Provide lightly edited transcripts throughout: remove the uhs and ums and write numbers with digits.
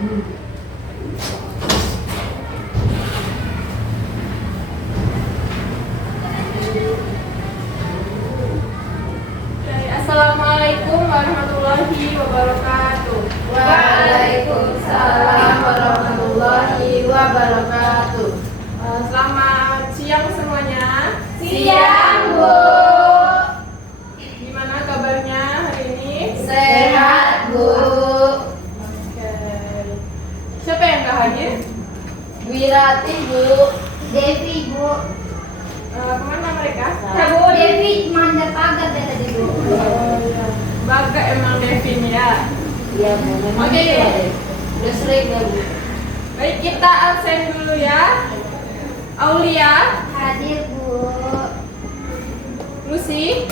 Assalamualaikum warahmatullahi wabarakatuh. Waalaikumsalam warahmatullahi wabarakatuh. Selamat siang semuanya. Siang, Bu. Gimana kabarnya hari ini? Sehat, Bu. Oke. Siapa yang gak hadir? Wirati, Bu. Devi, Bu. Kemana mereka? Bu, Devi manjat pagar deh tadi, Bu. Iya. Baga emang Devin ya. Iya, Bu. Oke. Udah sering ya, Bu. Baik, kita absen dulu ya. Aulia, Hadir, Bu. Lucy,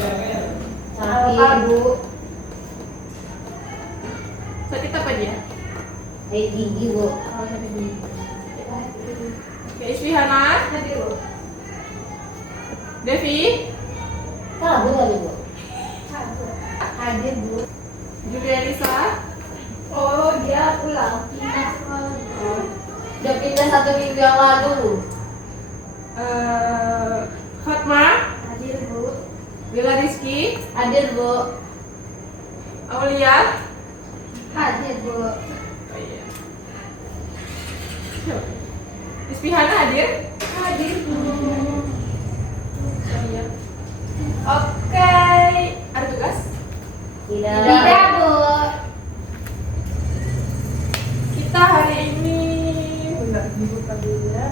Hadir, Bu. sakit apa dia? Hadir gigi, Bu. Oh, sakit gigi. Oke, Iswihana, Hadir, Bu. Devi, Bu, Bu. Hadir, Bu. Julia Lisa, Oh, dia pulang. Pindah sekolah. Udah pindah 1 minggu yang lalu. Fatma, Hadir, Bu. Bella Rizky, Hadir, Bu. Aulia. Hadir, Bu. Oh iya. Iswihana hadir? Hadir, Bu. Iya. Oke, ada tugas? Tidak, Bu. Kita hari ini bentar dibuka dulu ya.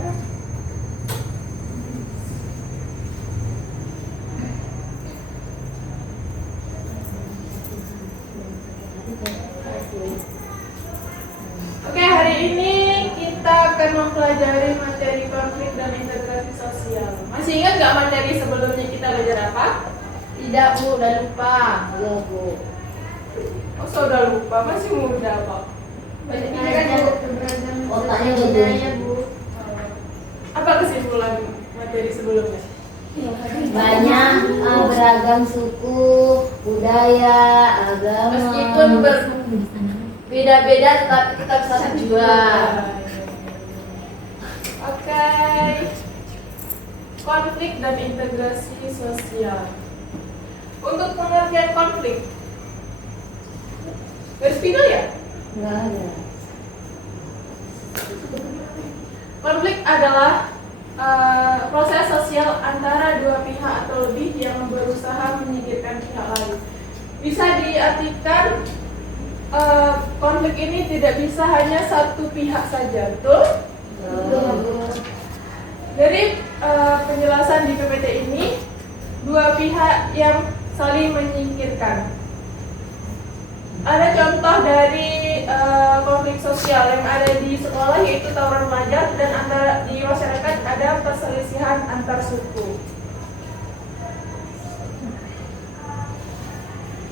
Oke, hari ini kita akan mempelajari materi konflik dan integrasi sosial. Masih ingat nggak materi sebelumnya kita belajar apa? Tidak, Bu. Udah lupa. Iya, Bu. Oh, sudah lupa, masih muda kok. Otaknya budaya, Bu. Apa kesimpulan materi sebelumnya? Banyak beragam suku, budaya, agama. Meskipun beda-beda tetapi tetap satu jua. Oke. Konflik dan integrasi sosial. Untuk pengertian konflik, garis final ya? Enggak ada. Konflik adalah proses sosial antara dua pihak atau lebih yang berusaha menyingkirkan pihak lain. Bisa diartikan konflik ini tidak bisa hanya satu pihak saja, betul? Dari penjelasan di PPT ini, dua pihak yang saling menyingkirkan. Ada contoh dari konflik sosial yang ada di sekolah, yaitu tawuran pelajar, dan antara di masyarakat ada perselisihan antar suku.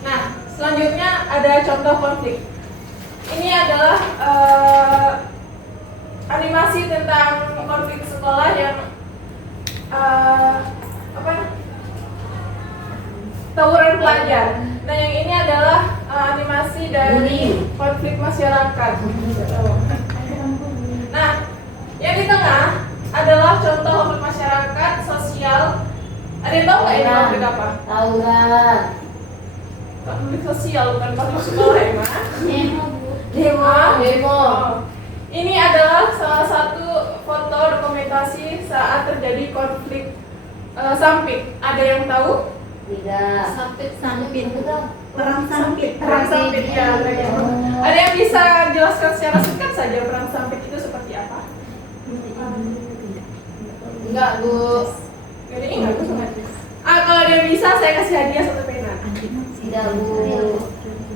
Nah, selanjutnya ada contoh konflik. Ini adalah animasi tentang konflik sekolah yang tawuran pelajar. Nah, yang ini adalah animasi dari konflik masyarakat. Nah, yang di tengah adalah contoh konflik masyarakat sosial. Ada yang tahu nggak ini konflik apa? Tawuran. Konflik sosial, bukan konflik sekolah ya, Ma? Demo. Oh. Ini adalah salah satu foto dokumentasi saat terjadi konflik sampit. Ada yang tahu? Tidak. Perang sampit ya. Ada yang bisa jelaskan secara singkat saja perang sampit itu seperti apa? Enggak, Bu. Jadi ingat tuh sama. Kalau dia bisa saya kasih hadiah 1 pena. Tidak, Bu.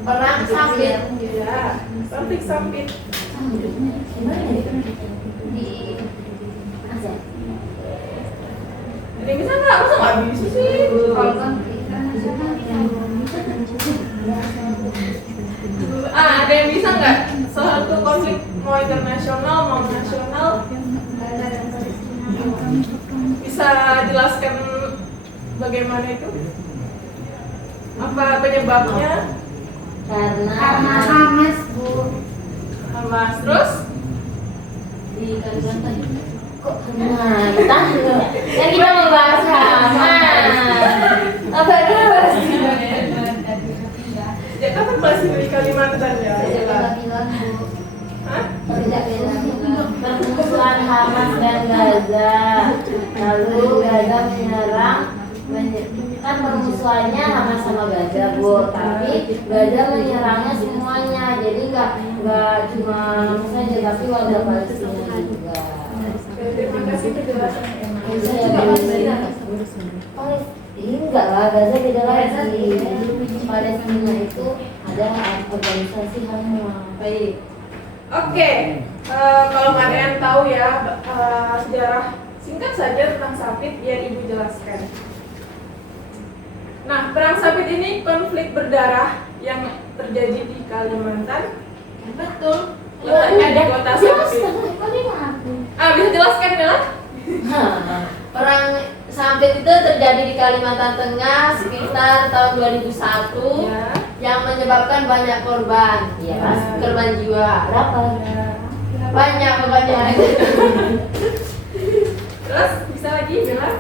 Perang sampit. Ya, konflik sampit. Di Aceh. Ada yang bisa nggak? Masa nggak bisa sih? Kalau konflik Ada yang bisa nggak? Satu konflik mau internasional mau nasional, bisa jelaskan bagaimana itu? Apa penyebabnya? karena Hamas, Bu. Hamas. Terus Di Kalimantan. Kok nah, kita kan kita membahas Hamas. Apa itu? sejak kapan masih di Kalimantan ya? Tidak bilang Bu. Hah? Tidak bilang. Permusuhan Hamas dan Gaza. Lalu Gaza menyerang kan permusuhannya Hamas sama Gaza Bu, tapi Gaza menyerangnya semuanya, jadi nggak cuma Hamas saja tapi warga Palestina juga. Terima kasih penjelasannya. Enggak lah, Gaza beda lagi. Palestina itu ada organisasi Hamas. Baik. Oke, kalau nggak ada yang tahu ya sejarah singkat saja tentang Sapit biar Ibu jelaskan. Nah, perang Sapit ini konflik berdarah yang terjadi di Kalimantan. Betul. Letaknya di kota Sapit. Bisa jelaskan Bella? Perang Sampit itu terjadi di Kalimantan Tengah sekitar tahun 2001 Ya. yang menyebabkan banyak korban, ya, korban jiwa. Berapa? Banyak pokoknya. Terus bisa lagi Bella?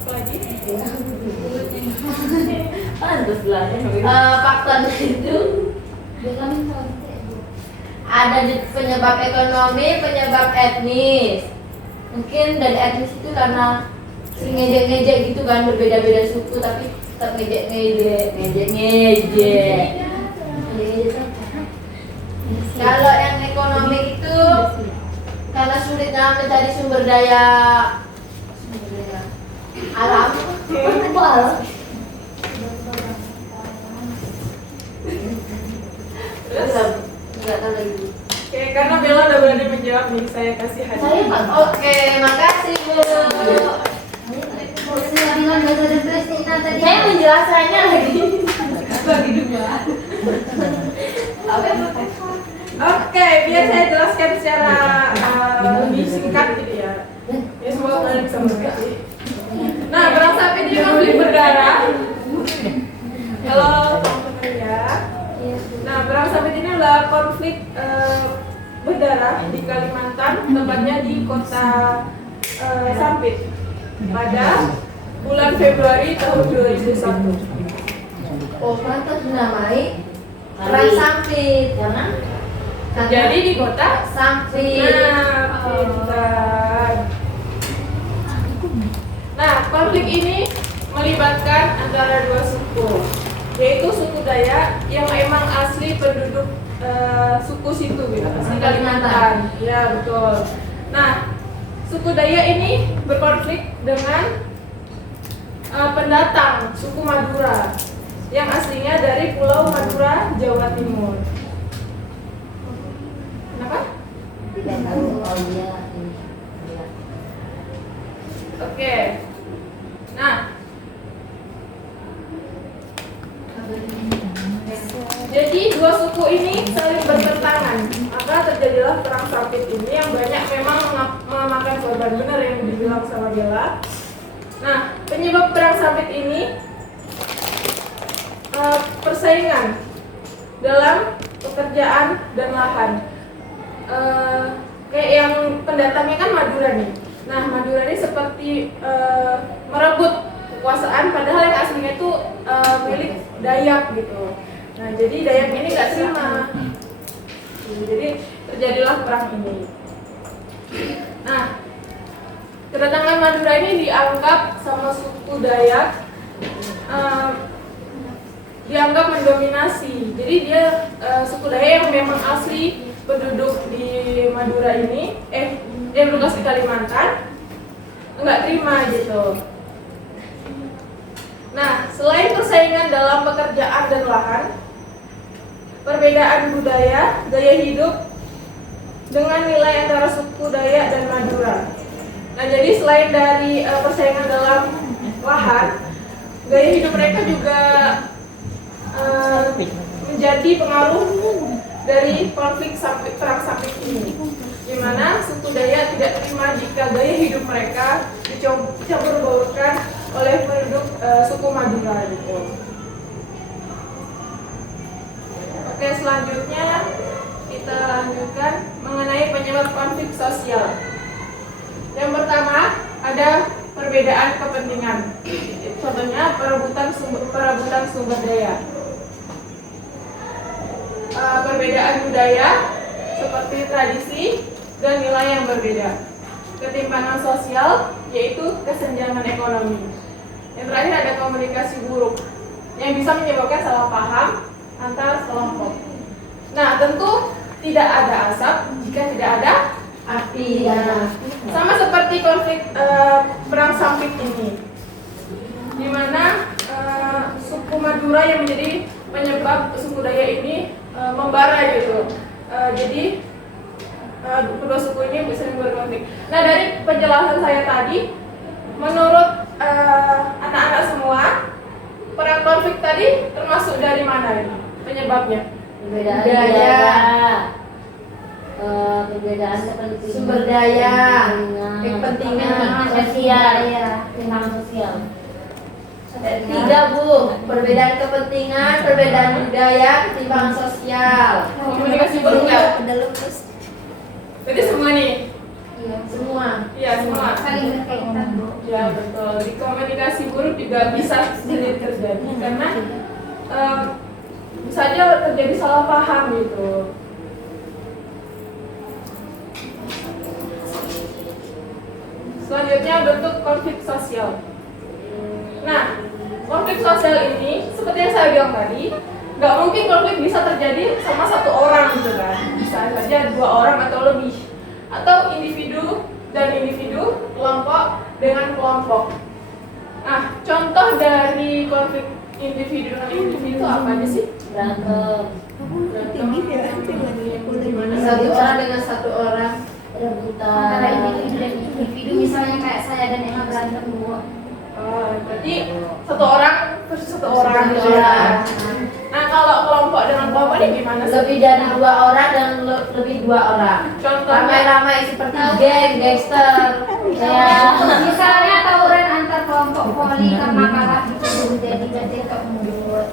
Apa lagi? Faktornya itu ada penyebab ekonomi, penyebab etnis. Mungkin dari etnis itu karena si ngejek-ngejek gitu kan, berbeda-beda suku tapi tetap ngejek. Kalau yang ekonomi itu karena sulitnya mencari sumber daya alam. Terus? Enggak tahu lagi. Oke, karena Bella udah berani menjawab nih, saya kasih hadiah. Oke, makasih Bu. Saya menjelaskannya lagi. Oke, biar saya jelaskan secara lebih singkat gitu ya. Ya semoga kalian bisa mengerti. Nah, perang Sapit ini konflik berdarah. Kalau teman-teman ya. Nah, perang Sapit ini adalah konflik berdarah di Kalimantan, tepatnya di kota Sampit pada bulan Februari tahun 2001. Oh, pantas dinamai perang Sampit karena Jadi di kota Sampit. Nah, pintar. Nah, konflik ini melibatkan antara dua suku, yaitu suku Dayak yang emang asli penduduk suku situ gitu, asli Kalimantan. Ya, betul. Nah, suku Dayak ini berkonflik dengan pendatang suku Madura yang aslinya dari Pulau Madura, Jawa Timur. Kenapa? Tidak tahu. Oh iya. Oke. Nah, jadi dua suku ini saling bertentangan, maka terjadilah perang Sapit ini yang banyak memang memakan korban, benar yang dibilang sama Bella. Nah, penyebab perang Sapit ini persaingan dalam pekerjaan dan lahan. Kayak yang pendatangnya kan Madura nih. Nah, Madura ini seperti merebut kekuasaan, padahal yang aslinya itu milik Dayak gitu. Nah, jadi Dayak ini nggak terima. Jadi terjadilah perang ini. Nah, kedatangan Madura ini dianggap sama suku Dayak dianggap mendominasi. Jadi dia suku Dayak yang memang asli penduduk di Madura ini, yang bertugas di Kalimantan, nggak terima gitu. Nah, selain persaingan dalam pekerjaan dan lahan, perbedaan budaya, gaya hidup dengan nilai antara suku Dayak dan Madura. Nah, jadi selain dari persaingan dalam lahan, gaya hidup mereka juga menjadi pengaruh dari konflik perang Sapit ini, di mana suku Dayak tidak terima jika gaya hidup mereka dicampur baurkan oleh penduduk suku Madura gitu. Oke, selanjutnya kita lanjutkan mengenai penyebab konflik sosial. Yang pertama ada perbedaan kepentingan. Contohnya perebutan sumber daya. Perbedaan budaya seperti tradisi dan nilai yang berbeda. Ketimpangan sosial yaitu kesenjangan ekonomi. Yang terakhir ada komunikasi buruk yang bisa menyebabkan salah paham antar kelompok. Nah, tentu tidak ada asap jika tidak ada api. Nah, sama seperti konflik perang sampit ini, di mana suku Madura yang menjadi penyebab suku Dayak ini membara gitu. Jadi kedua suku ini sering berkonflik. Nah, dari penjelasan saya tadi, menurut anak-anak semua, perang konflik tadi termasuk dari mana ini penyebabnya? Perbedaan Budaya. Perbedaan kepentingan, Sumber daya, kepentingan sosial, ketimpangan sosial. 3 Bu, perbedaan kepentingan, perbedaan budaya, ketimpangan sosial. Komunikasi buruk nggak? Berarti semua nih? Semua. Iya, semua. Saling berkaitan Bu. Ya, betul. Di komunikasi buruk juga bisa jadi terjadi karena bisa aja terjadi salah paham gitu. Selanjutnya bentuk konflik sosial. Nah, konflik sosial ini seperti yang saya bilang tadi, nggak mungkin konflik bisa terjadi sama satu orang gitu kan. Bisa saja 2 orang atau lebih, atau individu dan individu, kelompok dengan kelompok. Nah, contoh dari konflik individu dengan individu itu apa aja sih? Berantem, Gimana? Satu orang dengan satu orang. rebutan. Antara individu dan individu, misalnya kayak saya dan Emma berantem Bu. Berarti satu orang versus satu orang Satu gitu ya. orang. Nah, kalau kelompok dengan kelompok ini gimana sih? Lebih dari 2 orang dan lebih 2 orang. Contohnya Ramai-ramai seperti geng, gangster. Ya. Misalnya tawuran antar kelompok poli karena kalah gitu, jadi untuk mundur.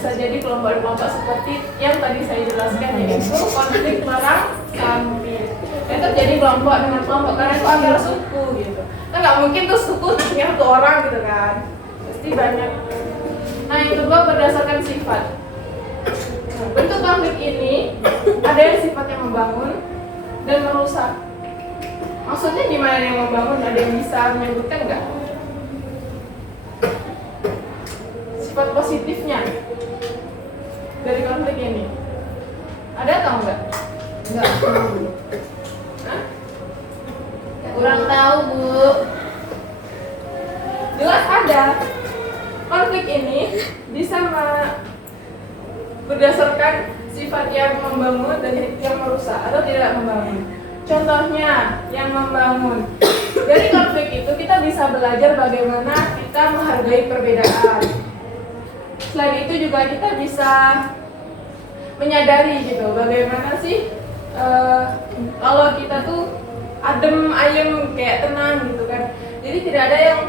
bisa jadi kelompok-kelompok seperti yang tadi saya jelaskan, yaitu konflik perang sampit. Itu terjadi kelompok dengan kelompok karena itu antar suku gitu. Kan nggak mungkin tuh suku punya 1 orang gitu kan, pasti banyak. Nah, yang kedua berdasarkan sifat. Nah, bentuk konflik ini ada yang sifatnya membangun dan merusak. Maksudnya gimana yang membangun? Ada yang bisa menyebutkan nggak? Sifat positifnya dari konflik ini ada atau enggak? Enggak tahu. Hah? Kurang tahu Bu. Jelas ada. Konflik ini bisa berdasarkan sifat yang membangun dan yang merusak atau tidak membangun. Contohnya yang membangun. Dari konflik itu kita bisa belajar bagaimana kita menghargai perbedaan. Selain itu juga kita bisa menyadari gitu bagaimana sih kalau kita tuh adem ayem kayak tenang gitu kan. Jadi tidak ada yang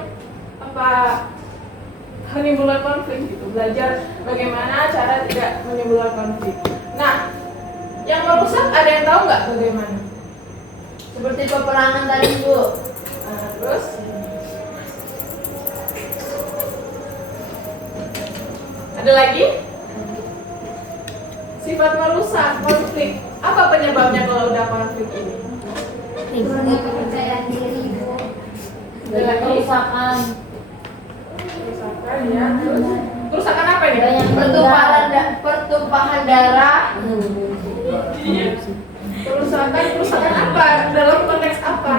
menimbulkan konflik gitu. Belajar bagaimana cara tidak menimbulkan konflik. Nah, yang merusak ada yang tahu nggak bagaimana? Seperti peperangan tadi Bu. Nah, terus ada lagi sifat merusak konflik. Apa penyebabnya kalau udah konflik ini? Turunnya kepercayaan diri Bu. Ada lagi Kerusakan. kerusakan ya. Terus kerusakan apa ini? Banyak Pertumpahan darah. Kerusakan apa? Dalam konteks apa?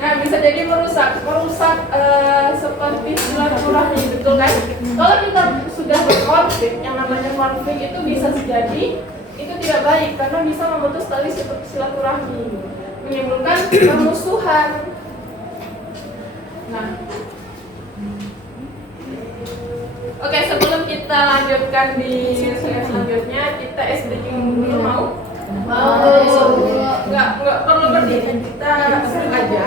Nah, bisa jadi merusak seperti silaturahmi, betul kan? Kalau kita sudah berkonflik, yang namanya konflik itu bisa jadi itu tidak baik karena bisa memutus tali silaturahmi, menimbulkan permusuhan. Nah, oke, sebelum kita lanjutkan di sesi selanjutnya, kita es breaking dulu mau? Nggak perlu berdiri, kita duduk aja.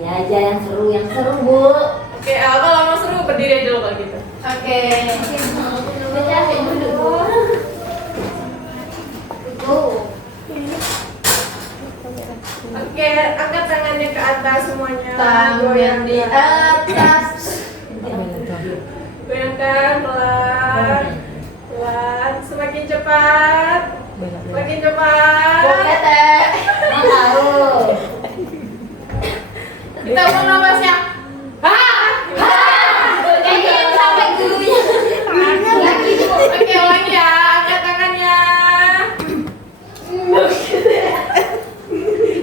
Ya. aja yang seru Bu. Oke, kalau mau seru berdiri aja dulu kalau gitu. Oke. Udah capek duduk Bu. Oke, angkat tangannya ke atas semuanya. Tangan di atas. Goyangkan pelan, pelan, semakin cepat, semakin cepat. Bokete. Mau tahu. Kita ulang nafasnya. Kayaknya yang sampai dulunya. Lagi Bu. Oke, ulangi ya, angkat tangannya.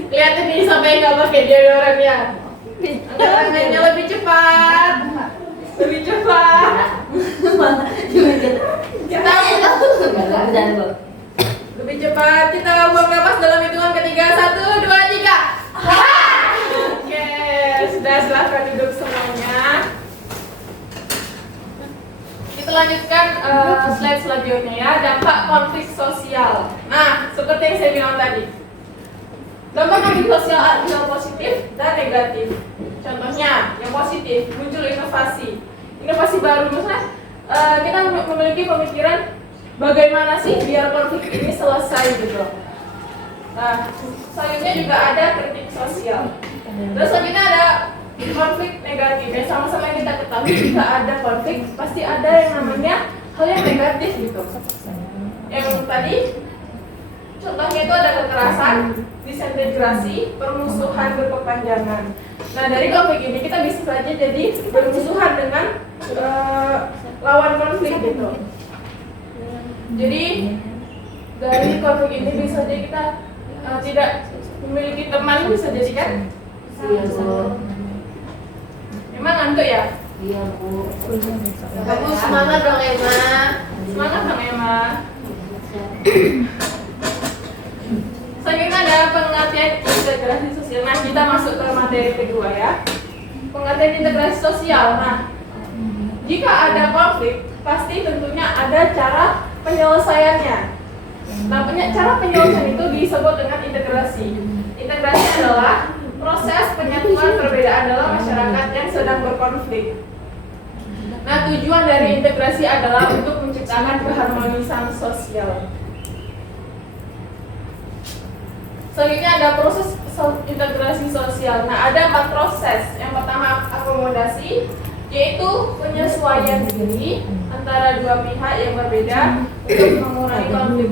Lihatin nih sampai nggak pakai deodoran ya. Angkat tangannya lebih cepat, lebih cepat. Kita Jangan Bu. lebih cepat. Kita buang nafas dalam hitungan ketiga. 1, 2, 3. Oke, sudah silahkan duduk semuanya. Kita lanjutkan slide selanjutnya ya, dampak konflik sosial. Nah, seperti yang saya bilang tadi, dampak konflik sosial ada yang positif dan negatif. Contohnya, yang positif muncul inovasi, inovasi baru. Misalnya kita memiliki pemikiran bagaimana sih biar konflik ini selesai gitu. Nah, selanjutnya juga ada kritik sosial. Terus selanjutnya ada konflik negatif. Yang sama-sama kita ketahui jika ada konflik pasti ada yang namanya hal yang negatif gitu. Yang tadi contohnya itu ada kekerasan, disintegrasi, permusuhan berkepanjangan. Nah, dari konflik ini kita bisa saja jadi bermusuhan dengan lawan konflik gitu. Jadi dari konflik ini bisa jadi kita tidak memiliki teman, bisa jadi kan? Iya Bu. Memang ngantuk ya? Iya Bu. Kamu semangat dong Emma. Semangat dong Emma. Selanjutnya ada pengertian integrasi sosial. Nah, kita masuk ke materi kedua ya. Pengertian integrasi sosial. Nah, jika ada konflik, pasti tentunya ada cara penyelesaiannya. Nah, cara penyelesaian itu disebut dengan integrasi. Integrasi adalah proses penyatuan perbedaan dalam masyarakat yang sedang berkonflik. Nah, tujuan dari integrasi adalah untuk menciptakan keharmonisan sosial. Selanjutnya ada proses integrasi sosial. Nah, ada 4 proses. Yang pertama akomodasi, yaitu penyesuaian diri antara dua pihak yang berbeda untuk mengurangi konflik.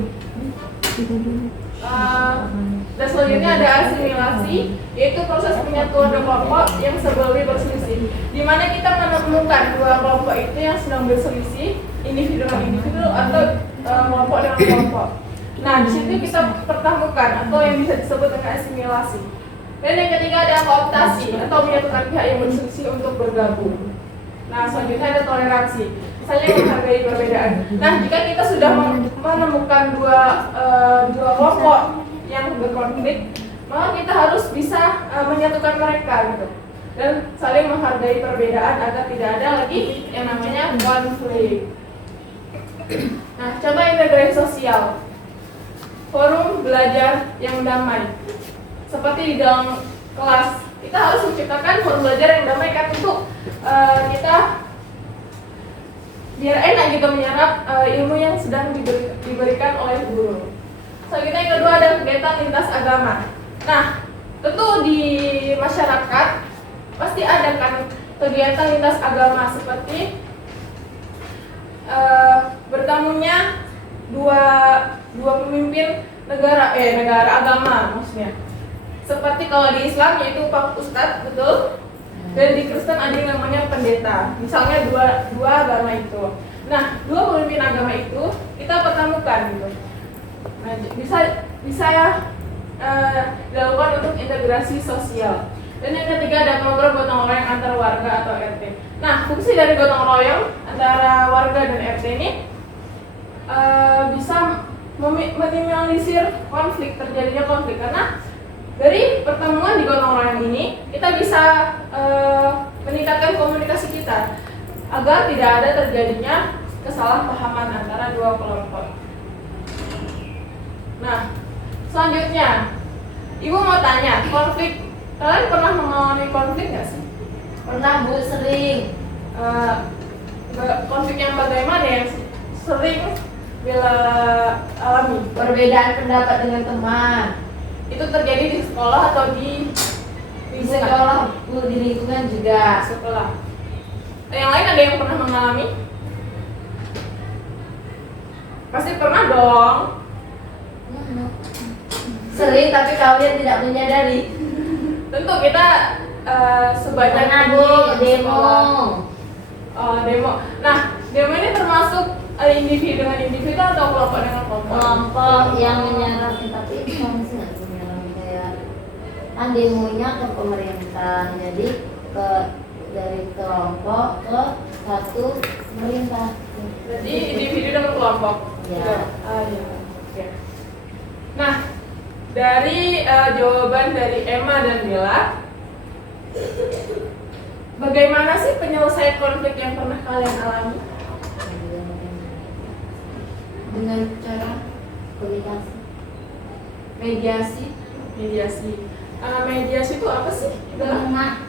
Dan selanjutnya ada asimilasi, yaitu proses penyatuan dua kelompok yang sebelumnya berselisih. Di mana kita menemukan dua kelompok itu yang sedang berselisih, individu dengan individu atau kelompok dengan kelompok. Nah, di situ kita pertemukan atau yang bisa disebut dengan asimilasi. Dan yang ketiga ada kooptasi atau menyatukan pihak yang berselisih untuk bergabung. Nah, selanjutnya ada toleransi, saling menghargai perbedaan. Nah, jika kita sudah menemukan dua kelompok yang berkonflik, maka kita harus bisa menyatukan mereka gitu dan saling menghargai perbedaan agar tidak ada lagi yang namanya konflik. Nah, coba integrasi sosial, forum belajar yang damai. Seperti di dalam kelas, kita harus menciptakan forum belajar yang damai kan untuk kita biar enak gitu menyerap ilmu yang sedang diberikan oleh guru. Selanjutnya yang kedua ada kegiatan lintas agama. Nah, tentu di masyarakat pasti ada kan kegiatan lintas agama seperti bertemunya dua pemimpin negara agama maksudnya. Seperti kalau di Islam yaitu Pak Ustadz, betul? Dan di Kristen ada yang namanya pendeta. Misalnya dua agama itu. Nah, dua pemimpin agama itu kita pertemukan gitu. Nah, bisa dilakukan untuk integrasi sosial. Dan yang ketiga ada program gotong royong antar warga atau RT. Nah, fungsi dari gotong royong antara warga dan RT ini bisa meminimalisir terjadinya konflik karena dari pertemuan di gotong royong ini kita bisa meningkatkan komunikasi kita agar tidak ada terjadinya kesalahpahaman antara dua kelompok. Nah, selanjutnya, Ibu mau tanya, konflik Kalian pernah mengalami konflik nggak sih? Pernah Bu, sering. Konflik yang bagaimana yang sering Bella alami? Perbedaan pendapat dengan teman. Itu terjadi di sekolah atau di Di sekolah Bu, di lingkungan juga. sekolah? Yang lain ada yang pernah mengalami? Pasti pernah dong. Sering tapi kalian tidak menyadari. Tentu kita sebanyak Pernah ini Bu, di demo. sekolah. Demo. Nah, demo ini termasuk individu dengan individu atau kelompok dengan kelompok? Kelompok yang menyerang, tapi kamu sih nggak sih menyerang kayak kan demonya ke pemerintah, jadi dari kelompok ke satu pemerintah. Jadi individu dengan kelompok. Ya. Ya. Oke. Nah, dari jawaban dari Emma dan Bella, bagaimana sih penyelesaian konflik yang pernah kalian alami? Dengan cara komunikasi. Mediasi. Mediasi itu apa sih? Penengah.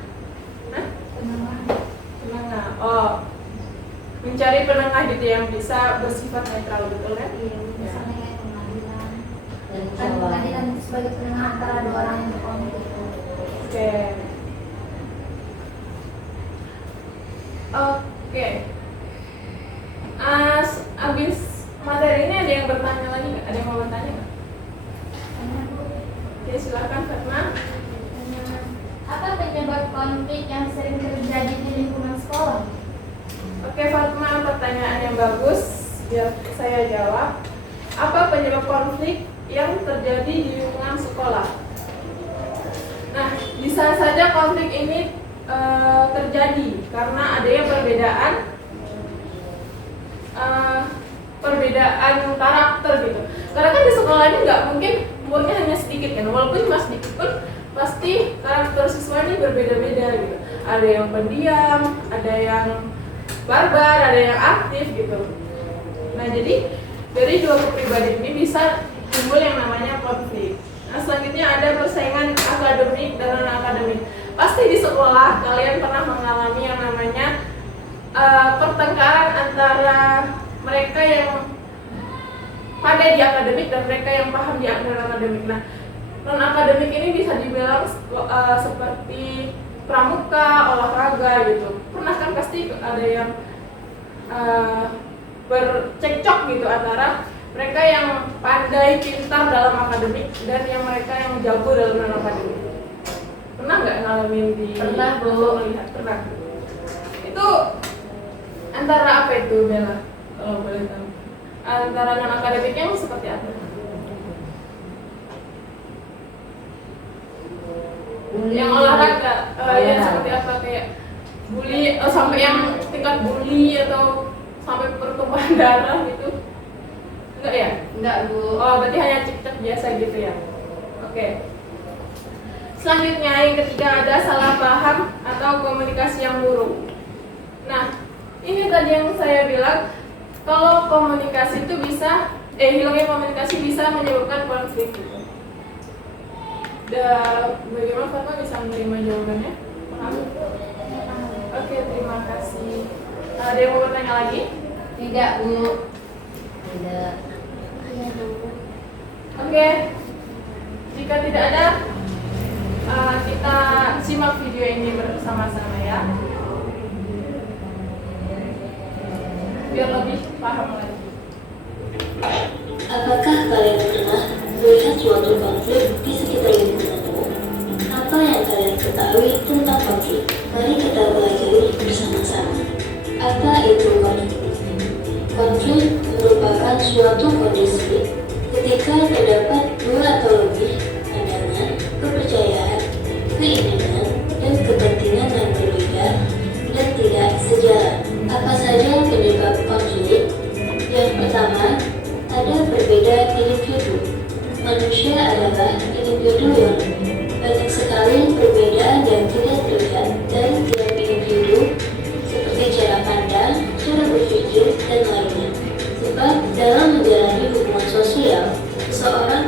Hah? Penengah. Penengah. Oh, mencari penengah gitu yang bisa bersifat netral, betul kan? Iya, misalnya kayak pengadilan. Dan Kan musyawarah. pengadilan itu sebagai penengah antara dua orang yang berkonflik. Oke. Oke. Abis materi ini ada yang bertanya lagi nggak? Ada yang mau bertanya nggak? Oke, silakan Fatma. Apa penyebab konflik yang sering terjadi di lingkungan sekolah? Oke Fatma, pertanyaan yang bagus. Biar saya jawab. Apa penyebab konflik yang terjadi di lingkungan sekolah? Nah, bisa saja konflik ini terjadi karena adanya perbedaan karakter gitu. Karena kan di sekolah ini nggak mungkin umurnya hanya sedikit kan, walaupun cuma sedikit pun pasti karakter siswa ini berbeda-beda gitu. Ada yang pendiam, ada yang barbar, ada yang aktif gitu. Nah, jadi dari dua kepribadian ini bisa timbul yang namanya konflik. Nah, selanjutnya ada persaingan akademik dan non-akademik. Pasti di sekolah kalian pernah mengalami yang namanya pertengkaran antara mereka yang pandai di akademik dan mereka yang paham di non-akademik. Nah, non-akademik ini bisa dibilang seperti pramuka, olahraga gitu. Pernah kan pasti ada yang bercekcok gitu antara mereka yang pandai pintar dalam akademik dan yang mereka yang jago dalam non-akademik. Pernah nggak ngalamin di? Pernah, Bu. Melihat pernah. Itu antara apa itu Bella? Kalau boleh tahu. Antara non-akademiknya seperti apa? Yang olahraga, yang seperti apa, kayak bully, sampai yang tingkat bully atau sampai pertumpahan darah gitu? Enggak ya? Enggak Bu. Oh, berarti hanya cekcok biasa gitu ya? Oke. Selanjutnya yang ketiga ada salah paham atau komunikasi yang buruk. Nah, ini tadi yang saya bilang, kalau komunikasi itu bisa, hilangnya komunikasi bisa menyebabkan konflik gitu. Bagaimana Fatma bisa menerima jawabannya? Paham? Oke, terima kasih. Ada yang mau bertanya lagi? Tidak Bu. Tidak. Oke. Jika tidak ada, kita simak video ini bersama-sama ya. Biar lebih paham lagi. Apakah kalian pernah melihat suatu konflik di sekitar lingkunganmu? Apa yang kalian ketahui tentang konflik? Mari kita pelajari bersama-sama. Apa itu konflik? Konflik merupakan suatu kondisi ketika terdapat dua atau lebih pandangan, kepercayaan, keinginan, dan kepentingan yang berbeda dan tidak sejalan. Apa saja penyebab konflik? Yang pertama, ada perbedaan individu. Manusia adalah individu yang banyak sekali perbedaan yang tidak terlihat dari tiap individu, seperti cara pandang, cara berpikir, dan lainnya. Sebab dalam menjalani hubungan sosial, seseorang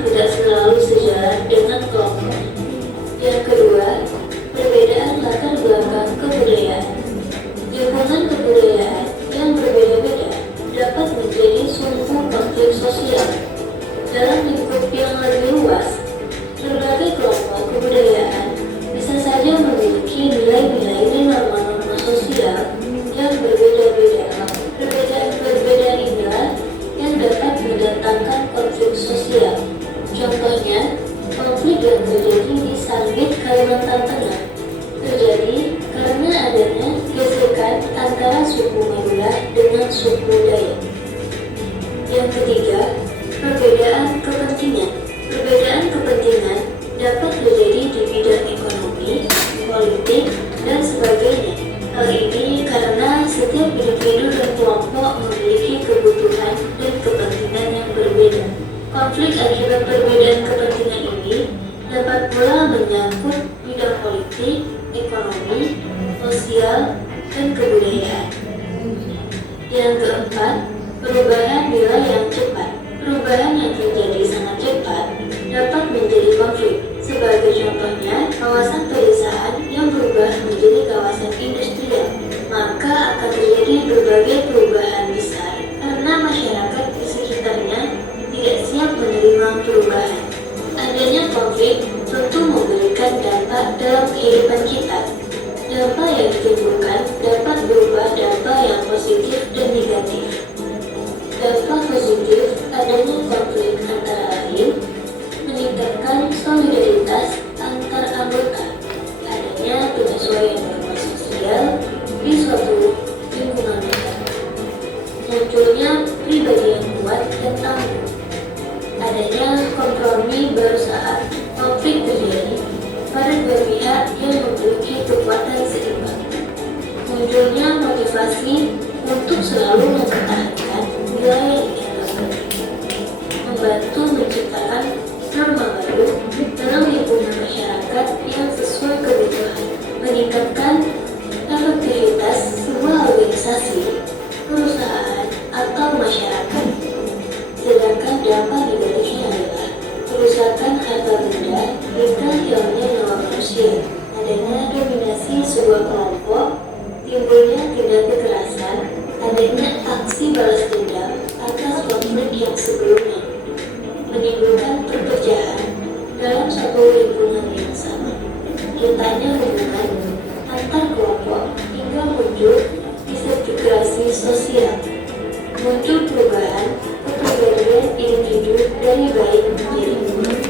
Konflik akibat perbedaan kepentingan ini dapat pula menyangkut bidang politik, ekonomi, sosial, dan kebudayaan. Yang keempat, perubahan nilai yang cepat. Perubahan yang terjadi sangat cepat dapat menjadi konflik. Sebagai contohnya, kawasan pedesaan yang berubah menjadi kawasan industrial, maka akan terjadi berbagai perubahan besar karena masyarakat di sekitarnya tidak siap menerima perubahan. Adanya konflik tentu memberikan dampak dalam kehidupan kita. Dampak yang ditimbulkan dapat berupa dampak yang positif dan negatif. Dampak positif adanya konflik antara lain meningkatkan solidaritas antar anggota, adanya penyesuaian norma sosial di suatu lingkungan besar, munculnya pribadi yang kuat dan tangguh, adanya kompromi saat konflik terjadi pada dua pihak yang memiliki kekuatan seimbang, munculnya motivasi untuk selalu mempertahankan nilai yang dianggap penting, membantu menciptakan norma baru dalam lingkungan masyarakat yang sesuai kebutuhan, meningkatkan efektivitas sebuah organisasi, perusahaan, atau masyarakat. Sedangkan dampak negatifnya adalah kerusakan harta benda hingga hilangnya nyawa manusia, adanya dominasi sebuah kelompok, timbulnya tindak kekerasan, adanya aksi balas dendam atas konflik yang sebelumnya, menimbulkan perpecahan dalam satu lingkungan yang sama, retanya hubungan antar kelompok hingga muncul disintegrasi sosial, muncul perubahan kepribadian individu dari baik menjadi buruk.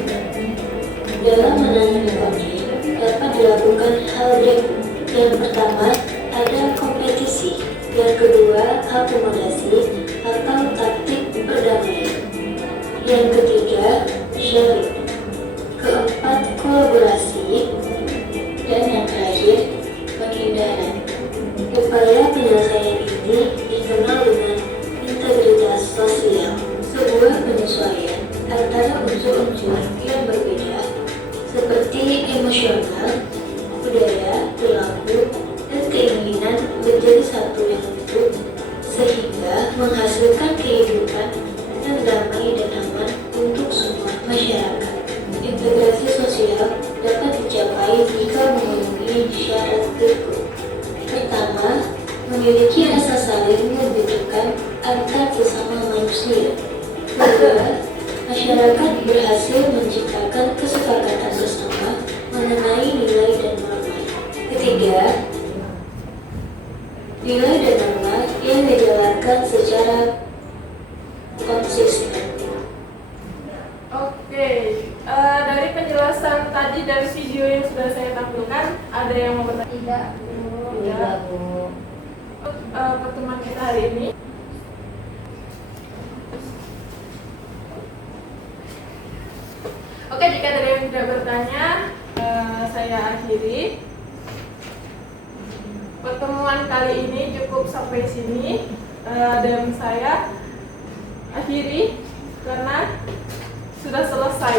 Dalam menangani konflik dapat dilakukan hal berikut. Yang pertama, ada kompetisi. Yang kedua, akomodasi atau taktik perdamaian. Yang ketiga, sharing. Keempat, kolaborasi. Dan yang terakhir, penghindaran. Upaya penyelesaian ini dikenal dengan integritas sosial, sebuah penyesuaian antara unsur-unsur yang berbeda seperti emosional, budaya, perilaku, dan keinginan menjadi satu yang utuh sehingga menghasilkan kehidupan yang damai dan aman untuk semua masyarakat. Integrasi sosial dapat dicapai jika memenuhi syarat berikut. Pertama, memiliki rasa saling membutuhkan antar sesama manusia. Kedua, masyarakat berhasil menciptakan kesepakatan bersama mengenai nilai dan norma. Ketiga, nilai dan norma yang dijalankan secara konsisten. Oke, dari penjelasan tadi dari video yang sudah saya tampilkan, ada yang mau bertanya? Tidak. Tidak, Bu. Pertemuan kita hari ini. Oke, jika ada yang tidak bertanya, saya akhiri. Pertemuan kali ini cukup sampai sini, dan saya akhiri karena sudah selesai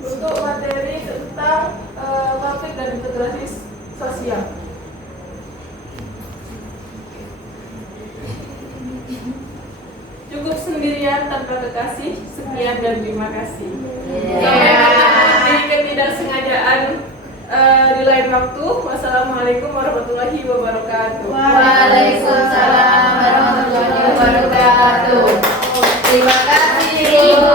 untuk materi tentang konflik dan integrasi sosial. Cukup sendirian tanpa kekasih. Sekian dan terima kasih. Sampai ketemu di ketidaksengajaan di lain waktu. Wassalamualaikum warahmatullahi wabarakatuh. Waalaikumsalam warahmatullahi wabarakatuh. Terima kasih.